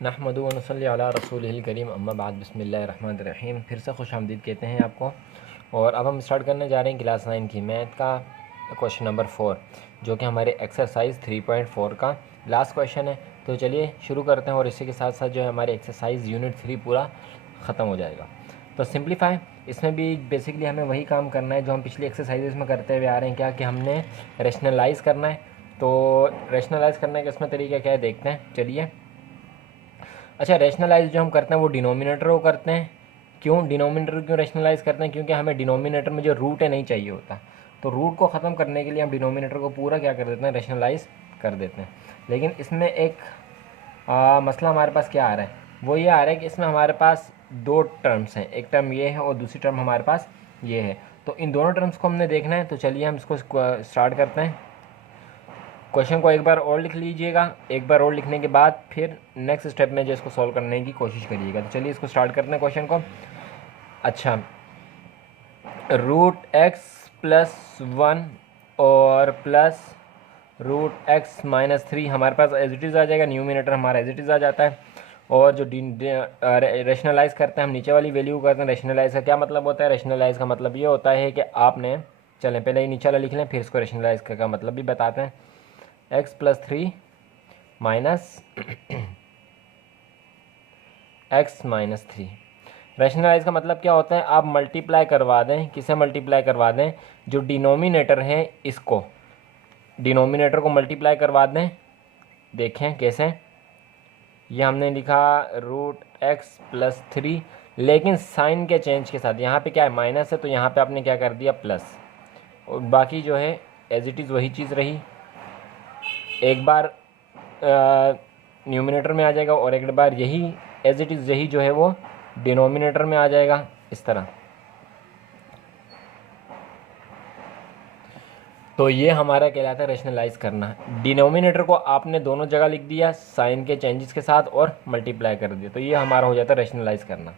नहमदु व नसल्ली अला रसूलिहिल करीम अम्मा बाद बिस्मिल्लाहिर्रहमानिर्रहीम। फिर से खुश आमदीद कहते हैं आपको। और अब हम स्टार्ट करने जा रहे हैं क्लास 9 की मैथ का क्वेश्चन नंबर 4, जो कि हमारे एक्सरसाइज 3.4 का लास्ट क्वेश्चन है। तो चलिए शुरू करते हैं और इसी के साथ साथ जो है हमारे एक्सरसाइज यूनिट 3 पूरा ख़त्म हो जाएगा। तो सिंप्लीफाई, इसमें भी बेसिकली हमें वही काम करना है जो हम पिछली एक्सरसाइजेज में करते हुए आ रहे हैं। क्या कि हमने रैशनलाइज़ करना है। तो रैशनलाइज़ करने का इसमें तरीका क्या है देखते हैं, चलिए। अच्छा, रैशनलाइज़ जो हम करते हैं वो डिनोमिनेटर को करते हैं। क्यों डिनोमिनेटर क्यों रैशनलाइज़ करते हैं? क्योंकि हमें डिनोमिनेटर में जो रूट है नहीं चाहिए होता। तो रूट को ख़त्म करने के लिए हम डिनोमिनेटर को पूरा क्या कर देते हैं, रैशनलाइज़ कर देते हैं। लेकिन इसमें एक मसला हमारे पास क्या आ रहा है, वो ये आ रहा है कि इसमें हमारे पास दो टर्म्स हैं, एक टर्म ये है और दूसरी टर्म हमारे पास ये है। तो इन दोनों टर्म्स को हमने देखना है। तो चलिए हम इसको स्टार्ट करते हैं। क्वेश्चन को एक बार और लिख लीजिएगा, एक बार और लिखने के बाद फिर नेक्स्ट स्टेप में जो इसको सॉल्व करने की कोशिश करिएगा। तो चलिए इसको स्टार्ट करते हैं क्वेश्चन को। अच्छा, रूट एक्स प्लस 1 और प्लस रूट एक्स माइनस 3 हमारे पास एज इट इज़ आ जाएगा। न्यूमिनेटर हमारा एज इट इज़ आ जाता है। और जो रैशनलाइज़ करते हैं हम नीचे वाली वैल्यू करते हैं। रैशनलाइज़ का क्या मतलब होता है? रैशनलाइज़ का मतलब ये होता है कि आपने, चलें पहले ही नीचे वाला लिख लें फिर इसको रैशनलाइज़ का मतलब भी बताते हैं। X plus 3 minus x minus 3। Rationalize का मतलब क्या होता है? आप मल्टीप्लाई करवा दें। किसे मल्टीप्लाई करवा दें? जो डिनोमिनेटर है इसको, डिनोमिनेटर को मल्टीप्लाई करवा दें। देखें कैसे, ये हमने लिखा रूट एक्स प्लस 3, लेकिन साइन के चेंज के साथ। यहाँ पे क्या है, माइनस है, तो यहाँ पे आपने क्या कर दिया, प्लस। और बाकी जो है एज इट इज़ वही चीज़ रही। एक बार न्यूमिनेटर में आ जाएगा और एक बार यही एज इट इज़ यही जो है वो डिनोमिनेटर में आ जाएगा, इस तरह। तो ये हमारा कहलाता है रैशनलाइज करना। डिनोमिनेटर को आपने दोनों जगह लिख दिया साइन के चेंजेस के साथ और मल्टीप्लाई कर दिया, तो ये हमारा हो जाता है रैशनलाइज करना।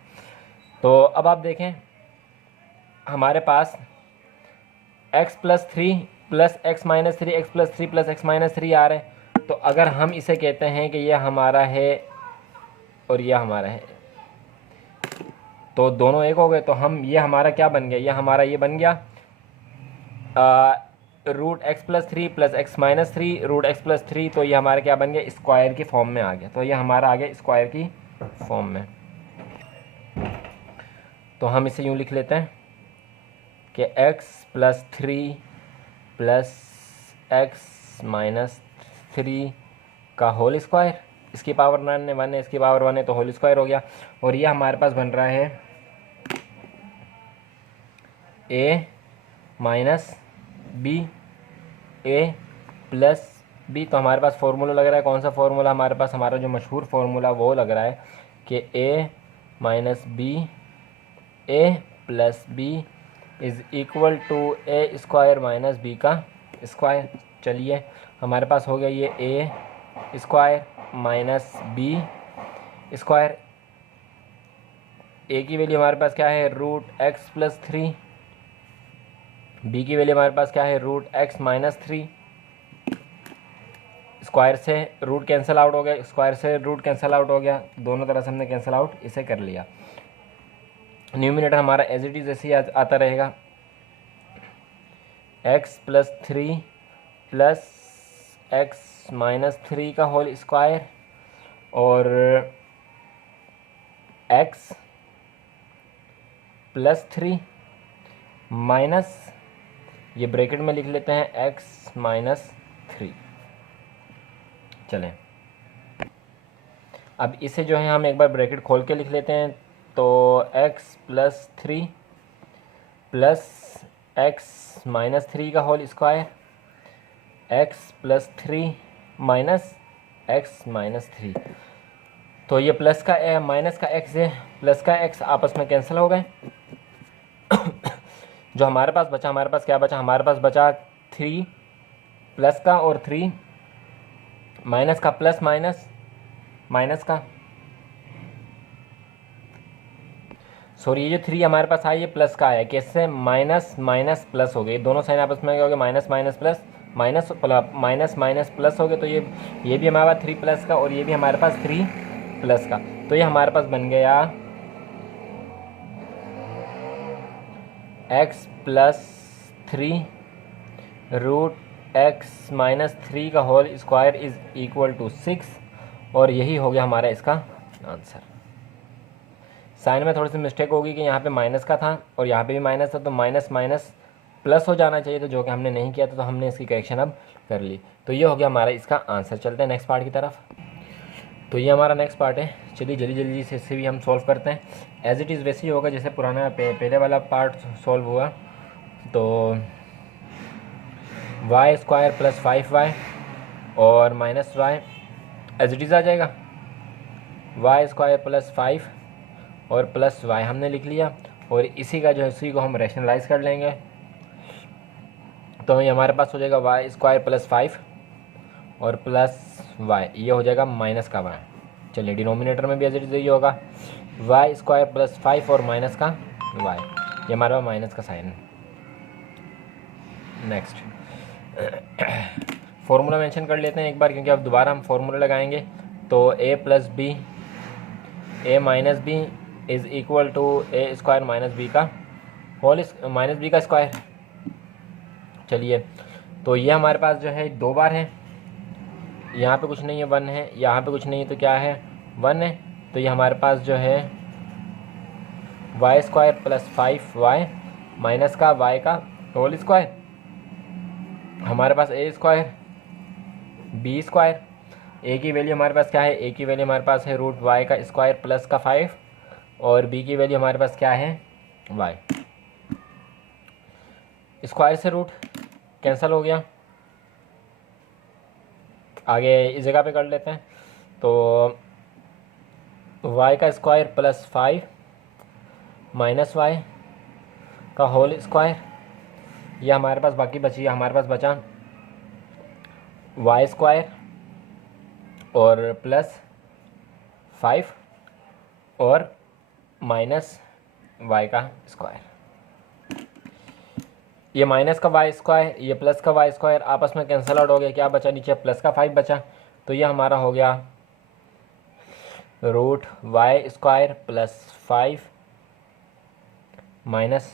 तो अब आप देखें हमारे पास x plus 3 plus x minus 3, x plus 3 plus x minus 3 आ रहे हैं। तो अगर हम इसे कहते हैं कि यह हमारा है और यह हमारा है, तो दोनों एक हो गए। तो हम, ये हमारा क्या बन गया, यह हमारा ये बन गया root x plus 3 plus x minus 3 root x plus 3। तो ये हमारा क्या बन गया, स्क्वायर की फॉर्म में आ गया। तो ये हमारा आ गया स्क्वायर की फॉर्म में। तो हम इसे यूँ लिख लेते हैं कि x plus 3 plus x minus 3 का होल स्क्वायर, इसकी पावर 1 है, इसकी पावर 1 है, तो होल स्क्वायर हो गया। और ये हमारे पास बन रहा है ए माइनस बी, ए प्लस बी। तो हमारे पास फार्मूला लग रहा है, कौन सा फार्मूला हमारे पास? हमारा जो मशहूर फार्मूला वो लग रहा है कि A minus B, A plus B is equal to A square minus B का स्क्वायर। चलिए हमारे पास हो गया ये A square minus B square. A की वैल्यू हमारे पास क्या है, रूट एक्स प्लस 3। बी की वैल्यू हमारे पास क्या है, रूट एक्स माइनस 3। स्क्वायर से रूट कैंसिल आउट हो गया, स्क्वायर से रूट कैंसिल आउट हो गया, दोनों तरह से हमने कैंसिल आउट इसे कर लिया। न्यूमिनेटर हमारा एज इट इज़ ऐसे ही आता रहेगा, x plus 3 plus x minus 3 का होल स्क्वायर और एक्स प्लस 3 माइनस, ये ब्रैकेट में लिख लेते हैं, एक्स माइनस 3। चलें अब इसे जो है हम एक बार ब्रैकेट खोल के लिख लेते हैं। तो x plus 3 plus x minus 3 का whole square, x plus 3 minus x minus 3। तो ये प्लस का माइनस का x है, प्लस का x आपस में कैंसिल हो गए। जो हमारे पास बचा, हमारे पास क्या बचा, हमारे पास बचा 3 प्लस का और 3 माइनस का, प्लस माइनस माइनस का, सॉरी, ये जो 3 हमारे पास आया ये प्लस का आया। कैसे? माइनस माइनस प्लस हो गए, दोनों साइन आपस में क्या हो गया, minus minus plus, minus minus plus हो गए। तो ये भी हमारे पास 3 प्लस का और ये भी हमारे पास 3 प्लस का, तो ये हमारे पास बन गया x plus 3 root x minus 3 का whole square is equal to 6, और यही हो गया हमारा इसका आंसर। साइन में थोड़ी सी मिस्टेक होगी कि यहाँ पे माइनस का था और यहाँ पे भी माइनस था, तो माइनस माइनस प्लस हो जाना चाहिए, तो जो कि हमने नहीं किया था, तो हमने इसकी करेक्शन अब कर ली। तो ये हो गया हमारा इसका आंसर। चलते हैं नेक्स्ट पार्ट की तरफ। तो ये हमारा नेक्स्ट पार्ट है, चलिए जल्दी जल्दी से इससे भी हम सॉल्व करते हैं। एज इट इज़ वैसे ही होगा जैसे पुराना पहले वाला पार्ट सॉल्व हुआ। तो वाई स्क्वायर प्लस 5y और minus Y as it is आ जाएगा। वाई स्क्वायर प्लस 5 और प्लस वाई हमने लिख लिया, और इसी का जो है इसी को हम रैशनलाइज कर लेंगे। तो ये हमारे पास हो जाएगा वाई स्क्वायर प्लस 5 और प्लस वाई, ये हो जाएगा माइनस का वाई। चलिए डिनोमिनेटर में भी एज इट इज़ ये होगा, वाई स्क्वायर प्लस 5 और माइनस का वाई, ये हमारा माइनस का साइन है। नेक्स्ट फॉर्मूला मेंशन कर लेते हैं एक बार, क्योंकि अब दोबारा हम फॉर्मूला लगाएंगे। तो a plus b a minus b is equal to A square minus B का होल माइनस बी का स्क्वायर। चलिए, तो ये हमारे पास जो है 2 बार है, यहाँ पे कुछ नहीं है 1 है, यहाँ पे कुछ नहीं है, तो क्या है 1 है। तो ये हमारे पास जो है y square plus 5y minus का y का होल स्क्वायर, हमारे पास a square b square, a की वैल्यू हमारे पास क्या है, a की वैल्यू हमारे पास है रूट y का स्क्वायर प्लस का 5, और b की वैल्यू हमारे पास क्या है y। स्क्वायर से रूट कैंसिल हो गया, आगे इस जगह पे कर लेते हैं। तो y का स्क्वायर प्लस 5 माइनस y का होल स्क्वायर, ये हमारे पास बाकी बची, हमारे पास बचा y स्क्वायर और प्लस 5 और माइनस y का स्क्वायर। ये माइनस का वाई स्क्वायर, ये प्लस का वाई स्क्वायर आपस में कैंसिल आउट हो गया, क्या बचा नीचे प्लस का 5 बचा। तो ये हमारा हो गया root y square plus 5 minus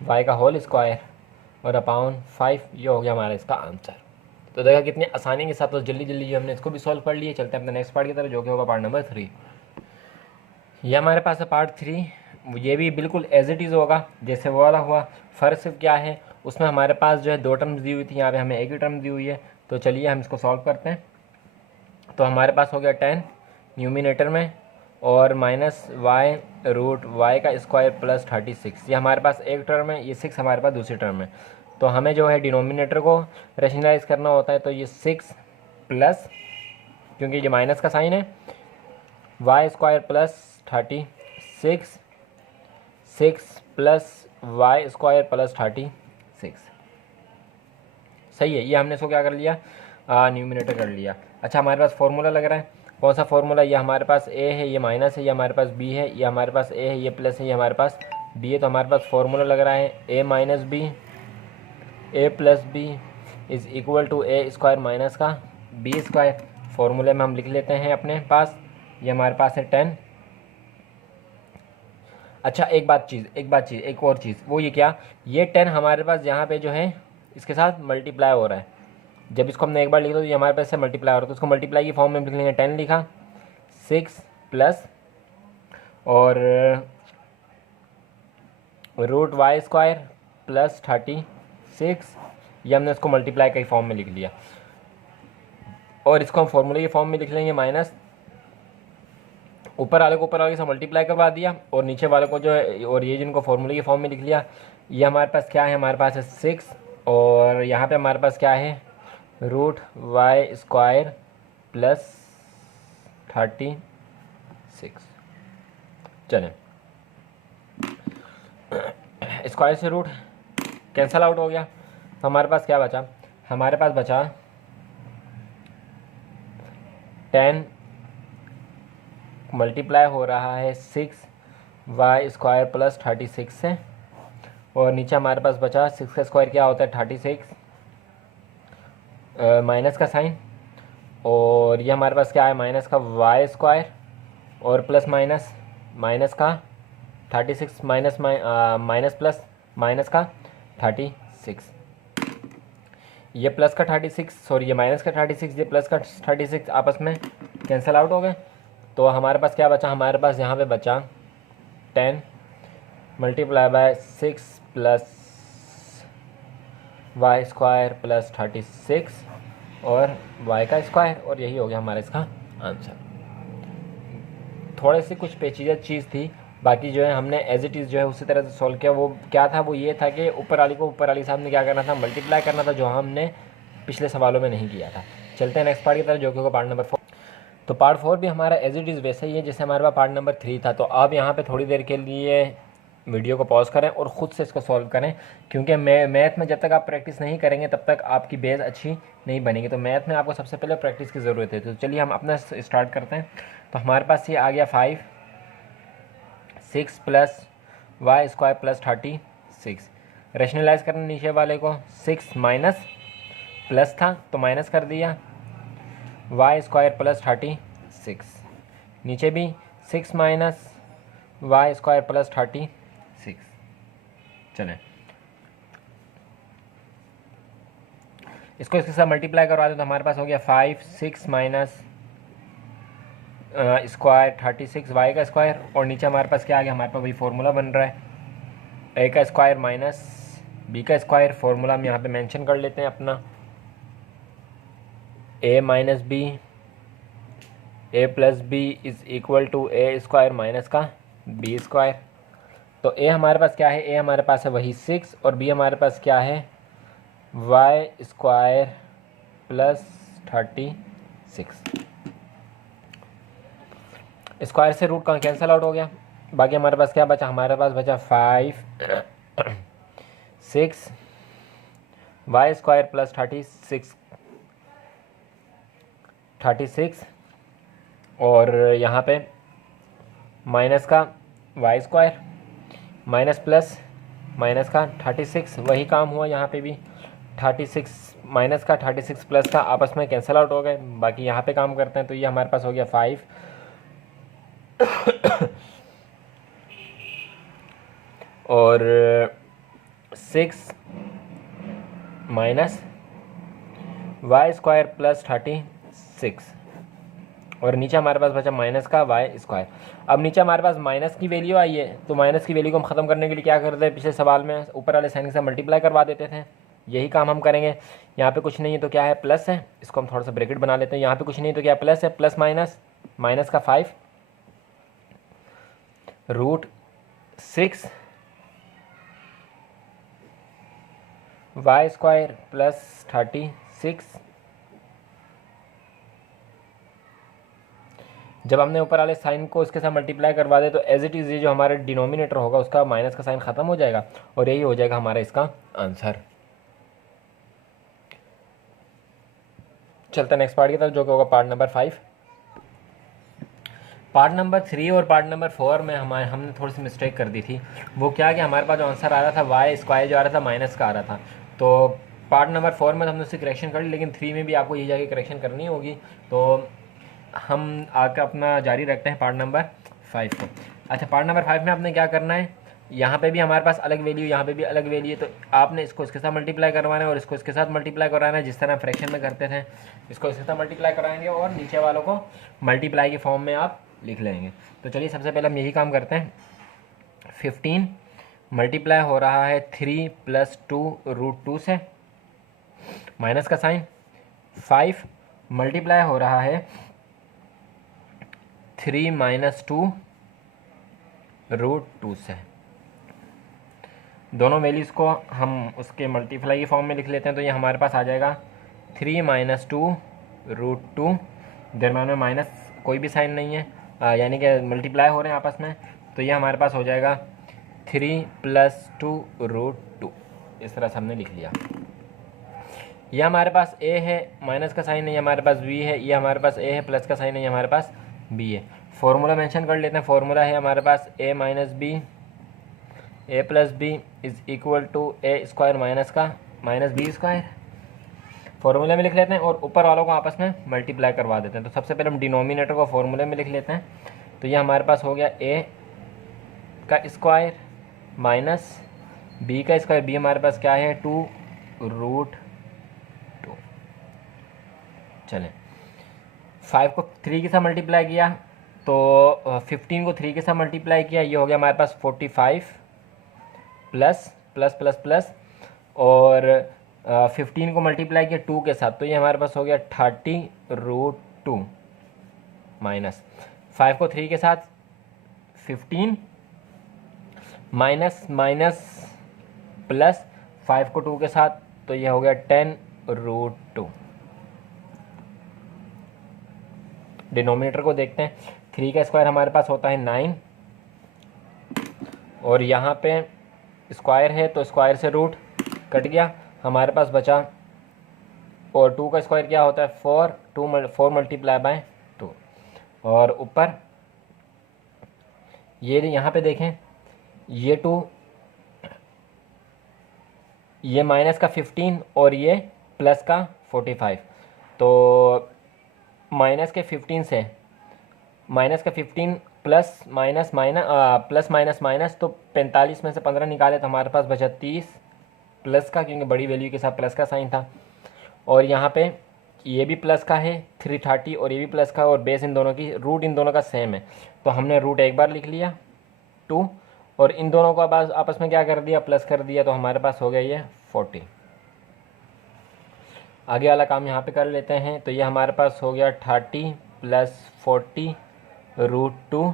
y का होल स्क्वायर और अपॉन 5, ये हो गया हमारा इसका आंसर। तो देखा कितनी आसानी के साथ, तो जल्दी जल्दी जो हमने इसको भी सॉल्व कर लिया। चलते हैं अपने नेक्स्ट पार्ट की तरफ, जो कि होगा पार्ट नंबर 3। ये हमारे पास है पार्ट 3, ये भी बिल्कुल एज इट इज़ होगा जैसे वो वाला हुआ। फ़र्क सिर्फ क्या है, उसमें हमारे पास जो है 2 टर्म्स दी हुई थी, यहाँ पे हमें एक ही टर्म दी हुई है। तो चलिए हम इसको सॉल्व करते हैं। तो हमारे पास हो गया 10 न्यूमिनेटर में और माइनस वाई रूट वाई का स्क्वायर प्लस 36, ये हमारे पास एक टर्म है, ये 6 हमारे पास दूसरी टर्म है। तो हमें जो है डिनोमिनेटर को रैशनलाइज करना होता है, तो ये 6 प्लस, क्योंकि ये माइनस का साइन है, y square plus 36, 6 plus y square plus 36, सही है। ये हमने इसको क्या कर लिया, न्यूमिनेटर कर लिया। अच्छा, हमारे पास फार्मूला लग रहा है, कौन सा फार्मूला, ये हमारे पास a है, ये माइनस है, ये हमारे पास b है, ये हमारे पास a है, ये प्लस है, ये हमारे पास b है। तो हमारे पास फार्मूला लग रहा है a minus B A plus B is equal to A square minus का b स्क्वायर। फार्मूले में हम लिख लेते हैं अपने पास, ये हमारे पास है 10। अच्छा, एक और चीज़, वो ये क्या, ये 10 हमारे पास यहाँ पे जो है इसके साथ मल्टीप्लाई हो रहा है। जब इसको हमने एक बार लिखा तो ये हमारे पास से मल्टीप्लाई हो रहा है, तो उसको मल्टीप्लाई की फॉर्म में लिख लेंगे। 10 लिखा, 6 प्लस और रूट वाई स्क्वायर प्लस 36, ये हमने इसको मल्टीप्लाई की फॉर्म में लिख लिया। और इसको हम फॉर्मूले की फॉर्म में लिख लेंगे माइनस, ऊपर वाले से मल्टीप्लाई करवा दिया और नीचे वाले को जो है, और ये जिनको फॉर्मूले की फॉर्म में लिख लिया। ये हमारे पास क्या है, हमारे पास है 6 और यहाँ पे हमारे पास क्या है रूट वाई स्क्वायर प्लस 36। चलें, स्क्वायर से रूट कैंसल आउट हो गया, तो हमारे पास क्या बचा, हमारे पास बचा 10 मल्टीप्लाई हो रहा है 6 वाई स्क्वायर प्लस 36 से, और नीचे हमारे पास बचा 6 का स्क्वायर क्या होता है 36, माइनस का साइन, और ये हमारे पास क्या है माइनस का वाई स्क्वायर और प्लस माइनस, माइनस का 36 माइनस माइनस प्लस माइनस का 36, ये प्लस का 36 सॉरी ये माइनस का 36, ये प्लस का 36 आपस में कैंसिल आउट हो गए। तो हमारे पास क्या बचा, हमारे पास यहाँ पे बचा 10 multiply by 6 plus y square plus 36 और वाई का स्क्वायर, और यही हो गया हमारा इसका आंसर। थोड़े सी कुछ पेचीदा चीज़ थी, बाकी जो है हमने एज इट इज़ जो है उसी तरह से सॉल्व किया। वो क्या था, वो ये था कि ऊपर वाली को ऊपर वाली साहब ने क्या करना था, मल्टीप्लाई करना था, जो हमने पिछले सवालों में नहीं किया था। चलते हैं नेक्स्ट पार्ट की तरफ, जो कि होगा पार्ट नंबर 4। तो पार्ट 4 भी हमारा एज इट इज़ वैसे ही है जैसे हमारे पास पार्ट नंबर 3 था। तो आप यहाँ पे थोड़ी देर के लिए वीडियो को पॉज करें और ख़ुद से इसको सॉल्व करें, क्योंकि मैथ में जब तक आप प्रैक्टिस नहीं करेंगे तब तक आपकी बेस अच्छी नहीं बनेगी। तो मैथ में आपको सबसे पहले प्रैक्टिस की ज़रूरत है। तो चलिए हम अपना स्टार्ट करते हैं। तो हमारे पास ये आ गया 5 6 plus y square plus 36। Rationalize करना नीचे वाले को, 6 माइनस प्लस था तो माइनस कर दिया, वाई स्क्वायर प्लस 36, नीचे भी 6 माइनस वाई स्क्वायर प्लस 36। चलें इसको इसके साथ मल्टीप्लाई करवा दें तो हमारे पास हो गया 5 6 माइनस स्क्वायर 36 वाई का स्क्वायर, और नीचे हमारे पास क्या आ गया, हमारे पास वही फार्मूला बन रहा है, ए का स्क्वायर माइनस बी का स्क्वायर। फार्मूला हम यहाँ पे मेंशन कर लेते हैं अपना, A minus B, A plus B is equal to A square minus का बी स्क्वायर। तो ए हमारे पास क्या है, ए हमारे पास है वही 6, और बी हमारे पास क्या है, वाई स्क्वायर प्लस 36। स्क्वायर से रूट का कैंसिल आउट हो गया, बाकी हमारे पास क्या बचा, हमारे पास बचा 5 6 वाई स्क्वायर प्लस 36 और यहाँ पे माइनस का y square minus plus minus का 36, वही काम हुआ यहाँ पे भी, 36 माइनस का 36 प्लस का आपस में कैंसिल आउट हो गए। बाकी यहाँ पे काम करते हैं तो ये हमारे पास हो गया 5 और 6 माइनस वाई स्क्वायर प्लस 36, और नीचे हमारे पास बचा माइनस का वाई स्क्वायर। अब नीचे हमारे पास माइनस की वैल्यू आई है, तो माइनस की वैल्यू को हम ख़त्म करने के लिए क्या करते हैं, पिछले सवाल में ऊपर वाले साइन के साथ मल्टीप्लाई करवा देते थे, यही काम हम करेंगे। यहाँ पे कुछ नहीं है तो क्या है, प्लस है, इसको हम थोड़ा सा ब्रैकेट बना लेते हैं। यहाँ पे कुछ नहीं तो क्या प्लस है, प्लस माइनस माइनस का 5 रूट 6 वाई स्क्वायर प्लस 36। जब हमने ऊपर वाले साइन को इसके साथ मल्टीप्लाई करवा दे तो एज इट इज़ ये जो हमारा डिनोमिनेटर होगा उसका माइनस का साइन ख़त्म हो जाएगा, और यही हो जाएगा हमारा इसका आंसर। चलते नेक्स्ट पार्ट की तरफ, जो कि होगा पार्ट नंबर 5। पार्ट नंबर 3 और पार्ट नंबर 4 में हमने थोड़ी सी मिस्टेक कर दी थी। वो क्या कि हमारे पास जो आंसर आ रहा था वाई स्क्वायर जो आ रहा था माइनस का आ रहा था, तो पार्ट नंबर 4 में तो हमने उसकी करेक्शन कर ली, लेकिन 3 में भी आपको ये जाके करेक्शन करनी होगी। तो हम आके अपना जारी रखते हैं पार्ट नंबर 5 को। अच्छा, पार्ट नंबर 5 में आपने क्या करना है, यहाँ पे भी हमारे पास अलग वैल्यू, यहाँ पे भी अलग वैल्यू है, तो आपने इसको इसके साथ मल्टीप्लाई करवाना है और इसको इसके साथ मल्टीप्लाई करवाना है, जिस तरह फ्रैक्शन में करते थे। इसको इसके साथ मल्टीप्लाई कराएंगे और नीचे वालों को मल्टीप्लाई के फॉर्म में आप लिख लेंगे। तो चलिए सबसे पहले हम यही काम करते हैं। 15 मल्टीप्लाई हो रहा है 3 + 2 √2 से, माइनस का साइन। 5 मल्टीप्लाई हो रहा है 3 - 2 √2 से। दोनों वैल्यूज़ को हम उसके मल्टीप्लाई के फॉर्म में लिख लेते हैं, तो ये हमारे पास आ जाएगा 3 - 2 √2, दरम्यान में माइनस कोई भी साइन नहीं है, यानी कि मल्टीप्लाई हो रहे हैं आपस में, तो ये हमारे पास हो जाएगा 3 + 2 √2। इस तरह से हमने लिख लिया। ये हमारे पास a है, माइनस का साइन है, ये हमारे पास b है, ये हमारे पास a है, प्लस का साइन है, ये हमारे पास b है। फॉर्मूला मेंशन कर लेते हैं। फॉर्मूला है हमारे पास a - b, a + b = a square minus का माइनस b स्क्वायर। फॉर्मूले में लिख लेते हैं और ऊपर वालों को आपस में मल्टीप्लाई करवा देते हैं। तो सबसे पहले हम डिनोमिनेटर को फॉर्मूले में लिख लेते हैं। तो ये हमारे पास हो गया a का स्क्वायर माइनस b का स्क्वायर। b हमारे पास क्या है 2√2। चलें 5 को 3 के साथ मल्टीप्लाई किया तो 15 को 3 के साथ मल्टीप्लाई किया, ये हो गया हमारे पास 45 प्लस प्लस प्लस प्लस, और 15 को मल्टीप्लाई किया 2 के साथ तो ये हमारे पास हो गया 30√2 माइनस 5 को 3 के साथ 15 माइनस माइनस प्लस 5 को 2 के साथ तो ये हो गया 10√2। डिनोमिनेटर को देखते हैं, 3 का स्क्वायर हमारे पास होता है 9, और यहाँ पे स्क्वायर है तो स्क्वायर से रूट कट गया, हमारे पास बचा, और 2 का स्क्वायर क्या होता है 4, 4 मल्टीप्लाई बाय 2, और ऊपर ये यहाँ पे देखें ये 2, ये माइनस का 15 और ये प्लस का 45, तो माइनस के 15 से माइनस का 15 plus minus minus plus minus minus, तो 45 में से 15 निकाले तो हमारे पास बचा 30 प्लस का, क्योंकि बड़ी वैल्यू के साथ प्लस का साइन था, और यहाँ पे ये भी प्लस का है 330 और ये भी प्लस का, और बेस इन दोनों की रूट इन दोनों का सेम है तो हमने रूट एक बार लिख लिया 2, और इन दोनों को आपस में क्या कर दिया प्लस कर दिया, तो हमारे पास हो गया ये 40। आगे वाला काम यहाँ पे कर लेते हैं, तो ये हमारे पास हो गया 30 प्लस 40√2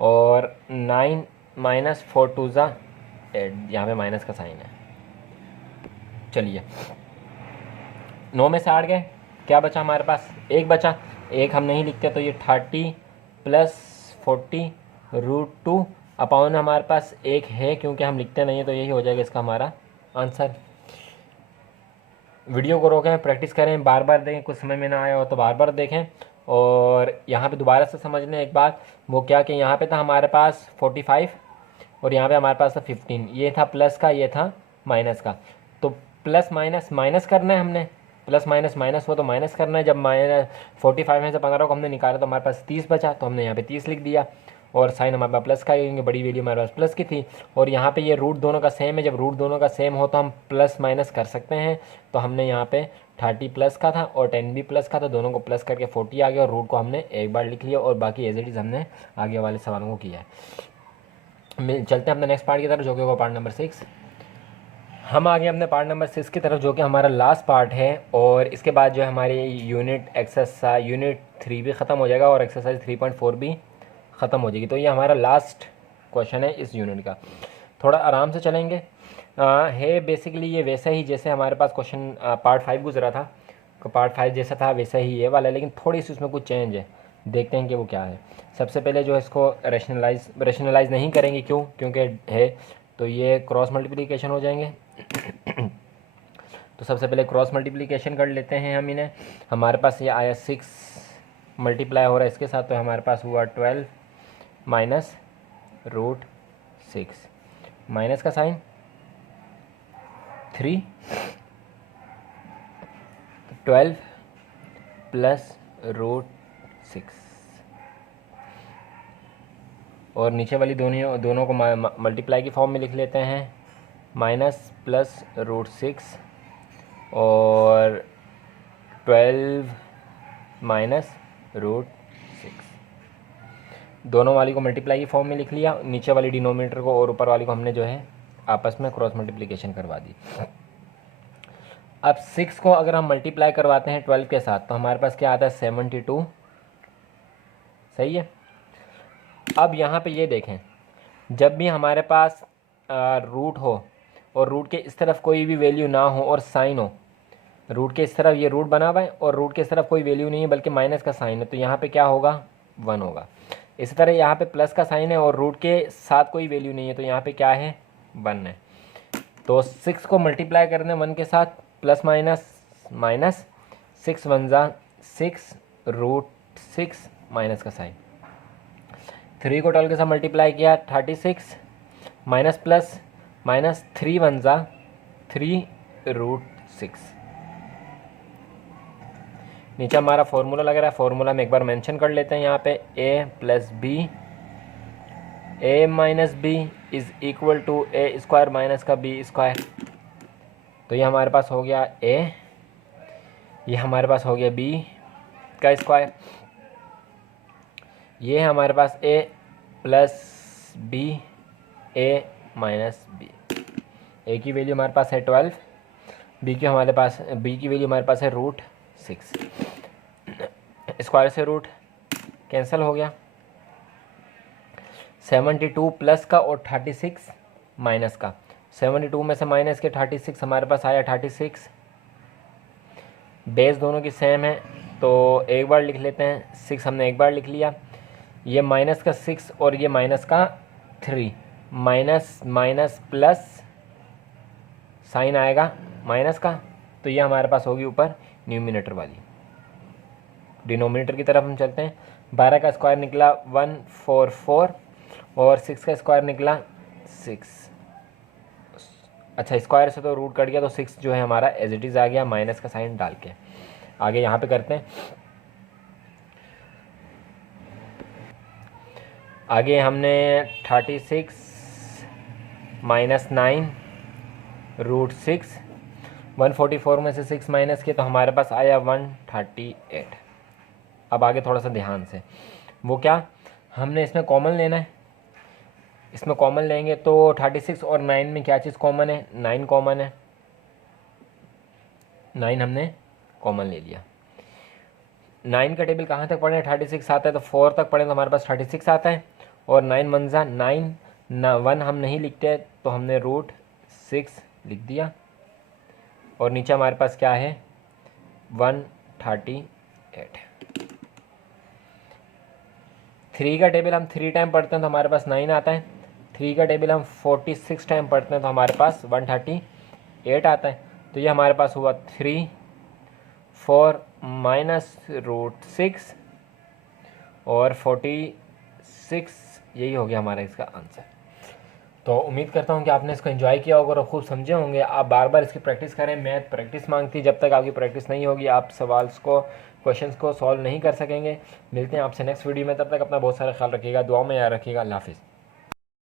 और 9 माइनस 4 2 ज़ा 8, यहाँ पे माइनस का साइन है। चलिए 9 में से 8 गए, क्या बचा हमारे पास, एक बचा, एक हम नहीं लिखते तो ये 30 प्लस 40√2 अपॉन हमारे पास एक है क्योंकि हम लिखते नहीं है, तो यही हो जाएगा इसका हमारा आंसर। वीडियो को रोकें, प्रैक्टिस करें, बार बार देखें, कुछ समझ में ना आया हो तो बार बार देखें, और यहाँ पे दोबारा से समझ लें एक बात, वो क्या कि यहाँ पे था हमारे पास 45 और यहाँ पे हमारे पास था 15, ये था प्लस का, ये था माइनस का, तो प्लस माइनस माइनस करना है हमने, प्लस माइनस माइनस हो तो माइनस करना है। जब माइनस 45 में से 15 को हमने निकाला तो हमारे पास 30 बचा, तो हमने यहाँ पे 30 लिख दिया, और साइन हमारे पास प्लस का है क्योंकि बड़ी वैल्यू हमारे पास प्लस की थी, और यहाँ पे ये रूट दोनों का सेम है, जब रूट दोनों का सेम हो तो हम प्लस माइनस कर सकते हैं, तो हमने यहाँ पे 30 प्लस का था और 10 भी प्लस का था, दोनों को प्लस करके 40 आ गया, और रूट को हमने एक बार लिख लिया, और बाकी एज इट इज़ हमने आगे वाले सवालों को किया है। चलते हैं अपने नेक्स्ट पार्ट की तरफ जो कि होगा पार्ट नंबर 6। हम आगे अपने पार्ट नंबर 6 की तरफ जो कि हमारा लास्ट पार्ट है, और इसके बाद जो है हमारी यूनिट 3 भी ख़त्म हो जाएगा और एक्सरसाइज 3.4 भी ख़त्म हो जाएगी। तो ये हमारा लास्ट क्वेश्चन है इस यूनिट का। थोड़ा आराम से चलेंगे, है बेसिकली ये वैसा ही जैसे हमारे पास क्वेश्चन पार्ट 5 गुजरा था, पार्ट 5 जैसा था वैसा ही ये वाला है, लेकिन थोड़ी सी उसमें कुछ चेंज है, देखते हैं कि वो क्या है। सबसे पहले जो है इसको रेशनलाइज नहीं करेंगे, क्यों, क्योंकि है तो ये क्रॉस मल्टीप्लिकेशन हो जाएंगे तो सबसे पहले क्रॉस मल्टीप्लिकेशन कर लेते हैं हम इन्हें। हमारे पास ये आया 6 मल्टीप्लाई हो रहा है इसके साथ, तो हमारे पास हुआ 12 माइनस √6, माइनस का साइन 3, 12 प्लस √6, और नीचे वाली दोनों को मल्टीप्लाई की फॉर्म में लिख लेते हैं, माइनस प्लस √6 और 12 माइनस √6, दोनों वाली को मल्टीप्लाई की फॉर्म में लिख लिया, नीचे वाली डिनोमिनेटर को और ऊपर वाली को हमने जो है आपस में क्रॉस मल्टीप्लिकेशन करवा दी। अब 6 को अगर हम मल्टीप्लाई करवाते हैं 12 के साथ तो हमारे पास क्या आता है 72, सही है। अब यहाँ पे ये देखें, जब भी हमारे पास रूट हो और रूट के इस तरफ कोई भी वैल्यू ना हो और साइन हो, रूट के इस तरफ ये रूट बना हुआ है और रूट के इस तरफ कोई वैल्यू नहीं है बल्कि माइनस का साइन है, तो यहाँ पे क्या होगा 1 होगा। इसी तरह यहाँ पे प्लस का साइन है और रूट के साथ कोई वैल्यू नहीं है, तो यहाँ पे क्या है 1 है। तो 6 को मल्टीप्लाई करने 1 के साथ, प्लस माइनस माइनस, 6 1 ज़ा 6 √6 माइनस का साइन, 3 को 12 के साथ मल्टीप्लाई किया 36, माइनस प्लस माइनस, 3 1 ज़ा 3 √6, नीचे हमारा फार्मूला लग रहा है, फार्मूला में एक बार मेंशन कर लेते हैं यहाँ पे a plus b, a minus b is equal to a square minus का b स्क्वायर। तो ये हमारे पास हो गया a, ये हमारे पास हो गया b का स्क्वायर, ये हमारे पास a plus b a minus b। a की वैल्यू हमारे पास है 12, b की वैल्यू हमारे पास है √6। स्क्वायर से रूट कैंसिल हो गया, 72 प्लस का और 36 माइनस का, 72 में से माइनस के 36 हमारे पास आया 36। बेस दोनों की सेम है तो एक बार लिख लेते हैं, 6 हमने एक बार लिख लिया। ये माइनस का 6 और ये माइनस का 3, माइनस माइनस प्लस साइन आएगा माइनस का, तो ये हमारे पास होगी ऊपर न्यूमिनेटर वाली। डिनोमिनेटर की तरफ हम चलते हैं। 12 का स्क्वायर निकला 144 और 6 का स्क्वायर निकला 6। अच्छा, स्क्वायर से तो रूट कट गया तो 6 जो है हमारा एज इट इज़ आ गया माइनस का साइन डाल के। आगे यहाँ पे करते हैं, आगे हमने 36 माइनस 9 √6, 144 में से 6 माइनस किया तो हमारे पास आया 138। अब आगे थोड़ा सा ध्यान से, वो क्या, हमने इसमें कॉमन लेना है। इसमें कॉमन लेंगे तो 36 और 9 में क्या चीज़ कॉमन है, 9 कॉमन है, 9 हमने कॉमन ले लिया। 9 का टेबल कहाँ तक पढ़े, 36 आता है तो 4 तक पढ़े तो हमारे पास 36 आता है, और 9 मंजा 9 ना 1 हम नहीं लिखते तो हमने √6 लिख दिया, और नीचे हमारे पास क्या है 138। 3 का टेबल हम 3 टाइम पढ़ते हैं तो हमारे पास 9 आता है, 3 का टेबल हम 46 टाइम पढ़ते हैं तो हमारे पास 138 आता है। तो ये हमारे पास हुआ 3 4 माइनस √6 और 46, यही हो गया हमारा इसका आंसर। तो उम्मीद करता हूँ कि आपने इसको एंजॉय किया होगा और खूब समझे होंगे। आप बार बार इसकी प्रैक्टिस करें, मैथ प्रैक्टिस मांगती है, जब तक आपकी प्रैक्टिस नहीं होगी आप क्वेश्चंस को सॉल्व नहीं कर सकेंगे। मिलते हैं आपसे नेक्स्ट वीडियो में, तब तक अपना बहुत सारा ख्याल रखिएगा, दुआ में याद रखिएगा। अल्लाह हाफिज़।